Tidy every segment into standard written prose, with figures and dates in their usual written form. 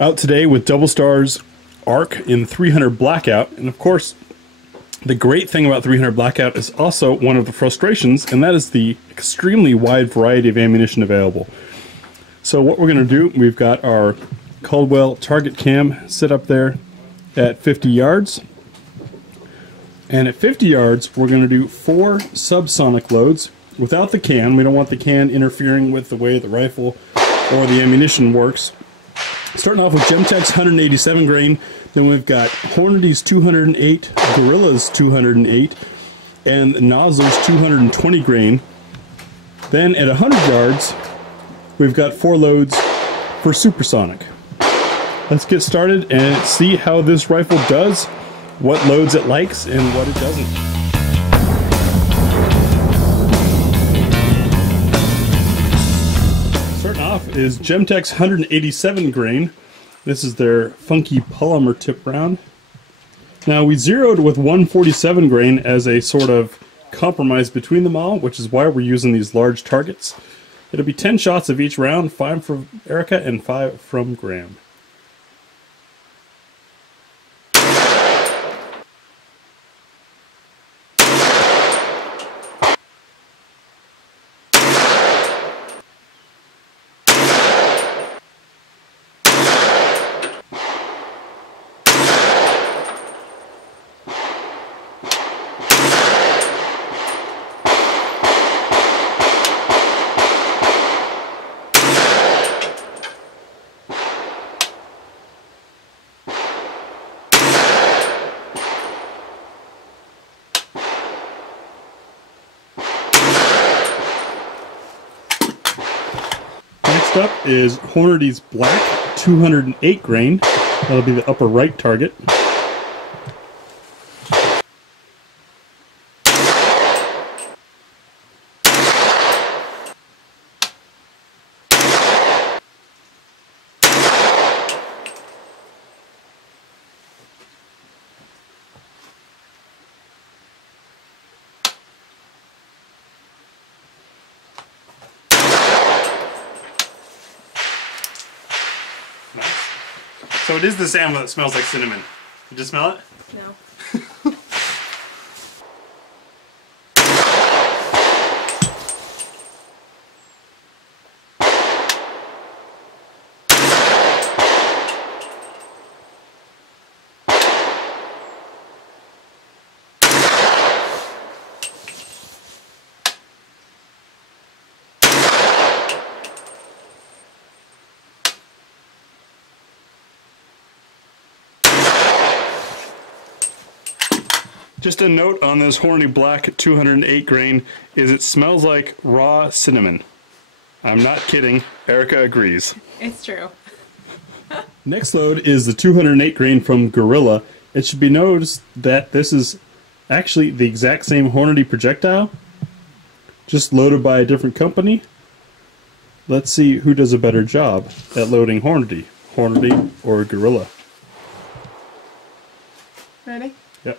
Out today with DoubleStar's ARC in 300 Blackout, and of course the great thing about 300 Blackout is also one of the frustrations, and that is the extremely wide variety of ammunition available. So what we're going to do, we've got our Caldwell target cam set up there at 50 yards, and at 50 yards we're going to do 4 subsonic loads without the can. We don't want the can interfering with the way the rifle or the ammunition works. Starting off with Gemtech's 187 grain, then we've got Hornady's 208, Gorilla's 208, and Nosler's 220 grain. Then at 100 yards, we've got 4 loads for supersonic. Let's get started and see how this rifle does, what loads it likes, and what it doesn't. Is Gemtech's 187 grain. This is their funky polymer tip round. Now we zeroed with 147 grain as a sort of compromise between them all, which is why we're using these large targets. It'll be 10 shots of each round, 5 from Erica and 5 from Graham. Next up is Hornady's Black 208 grain. That'll be the upper right target. So it is this ammo that smells like cinnamon. Did you smell it? No. Just a note on this Hornady Black 208 grain is it smells like raw cinnamon. I'm not kidding. Erica agrees. It's true. Next load is the 208 grain from Gorilla. It should be noticed that this is actually the exact same Hornady projectile, just loaded by a different company. Let's see who does a better job at loading Hornady or Gorilla. Ready? Yep.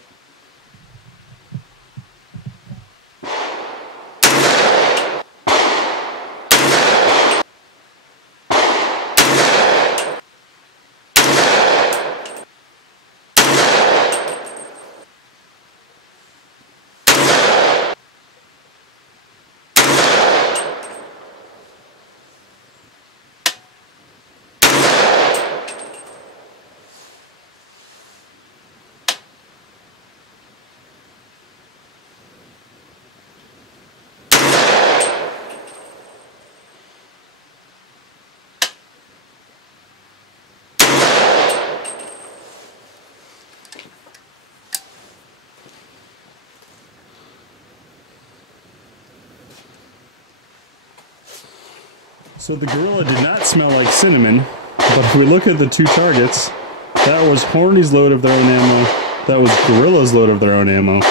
So the Gorilla did not smell like cinnamon, but if we look at the two targets, that was Hornady's load of their own ammo, that was Gorilla's load of their own ammo.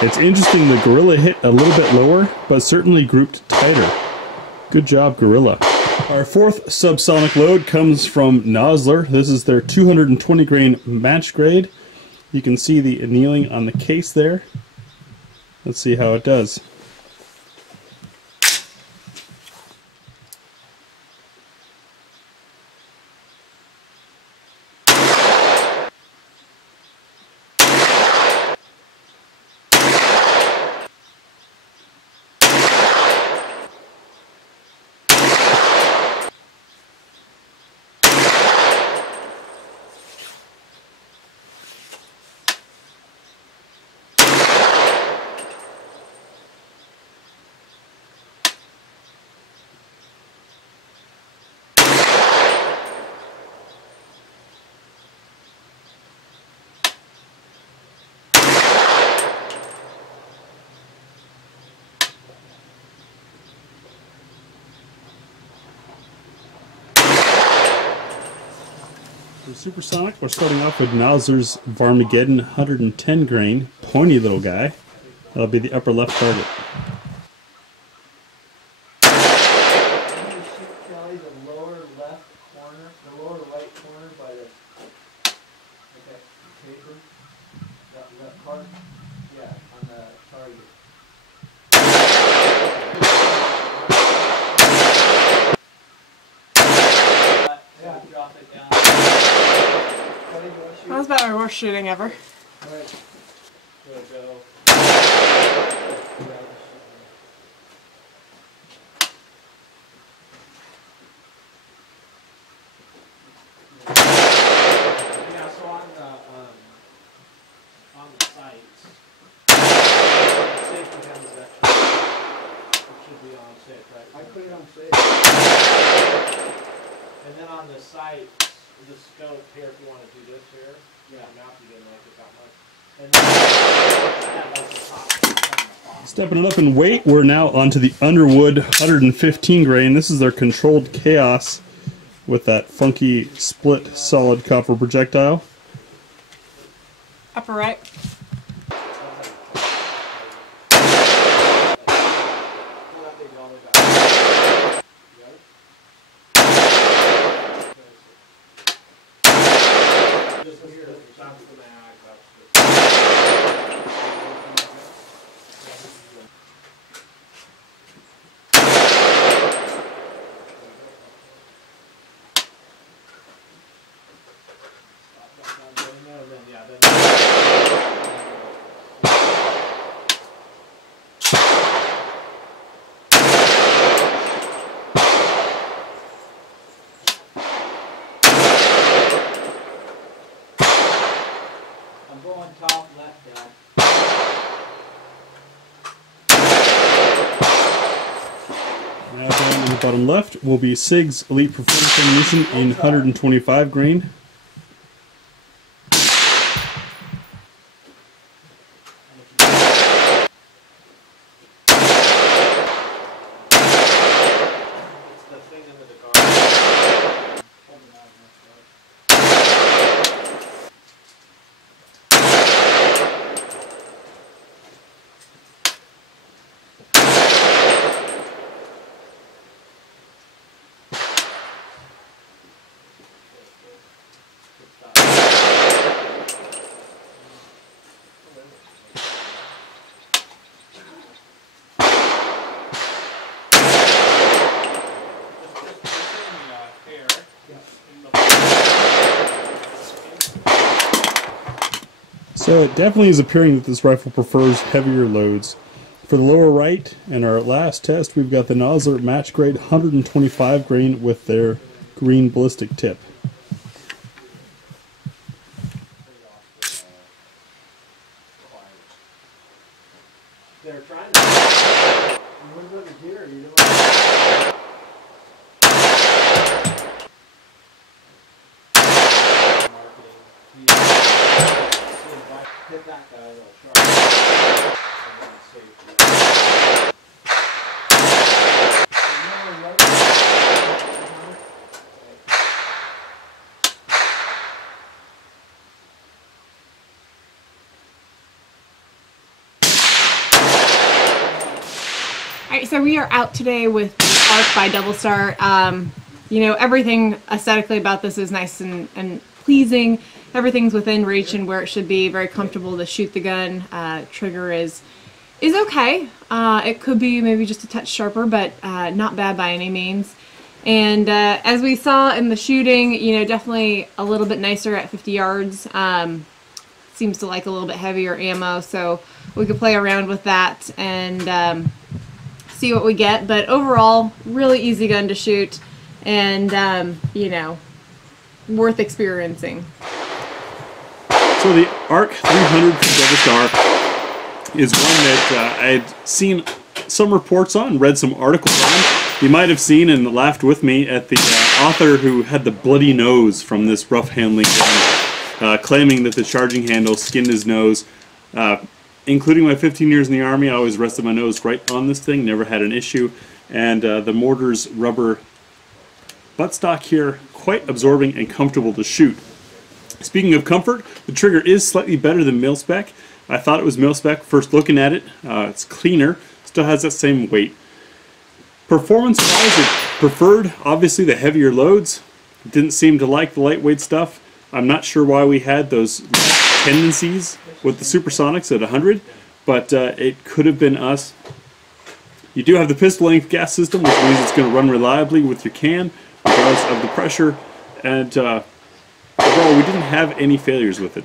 It's interesting the Gorilla hit a little bit lower, but certainly grouped tighter. Good job, Gorilla. Our fourth subsonic load comes from Nosler. This is their 220 grain match grade. You can see the annealing on the case there. Let's see how it does. For supersonic, we're starting off with Mauser's Armageddon 110 grain, pointy little guy. That'll be the upper left target. Kelly, the lower left corner, the lower right corner by the paper, that part, yeah, on the target. Yeah, drop it down. That was about our worst shooting ever. Alright, go. Yeah, so on the sights, safety cameras actually, it should be on safe, right? I put it on safe. And then on the sight, the scope here, if you want to do this here, yeah, mount you didn't like it that much. And then like the top. Stepping it up in weight, we're now onto the Underwood 115 grain. This is their controlled chaos with that funky split solid copper projectile. Upper right. I'm going top left down. Now down in the bottom left will be SIG's Elite Performance Ammunition in 125 grain. So it definitely is appearing that this rifle prefers heavier loads. For the lower right, and our last test, we've got the Nosler Match Grade 125 grain with their green ballistic tip. They're trying to. What about the deer? You don't. Hit that guy a little sharp. And then safety. Alright, so we are out today with the ARC by DoubleStar. You know, everything aesthetically about this is nice and pleasing. Everything's within reach and where it should be. Very comfortable to shoot the gun. Trigger is okay. It could be maybe just a touch sharper, but not bad by any means. And as we saw in the shooting, you know, definitely a little bit nicer at 50 yards. Seems to like a little bit heavier ammo, so we could play around with that and see what we get. But overall, really easy gun to shoot and, you know, worth experiencing. So the ARC 300 from DoubleStar is one that I'd seen some reports on, read some articles on. You might have seen and laughed with me at the author who had the bloody nose from this rough handling gun, claiming that the charging handle skinned his nose. Including my 15 years in the Army, I always rested my nose right on this thing, never had an issue. And the mortar's rubber buttstock here, quite absorbing and comfortable to shoot. Speaking of comfort, the trigger is slightly better than mil-spec. I thought it was mil-spec first looking at it. It's cleaner, still has that same weight. Performance-wise, it preferred, obviously, the heavier loads. Didn't seem to like the lightweight stuff. I'm not sure why we had those tendencies with the supersonics at 100, but it could have been us. You do have the pistol length gas system, which means it's going to run reliably with your can, regardless of the pressure, and overall we didn't have any failures with it.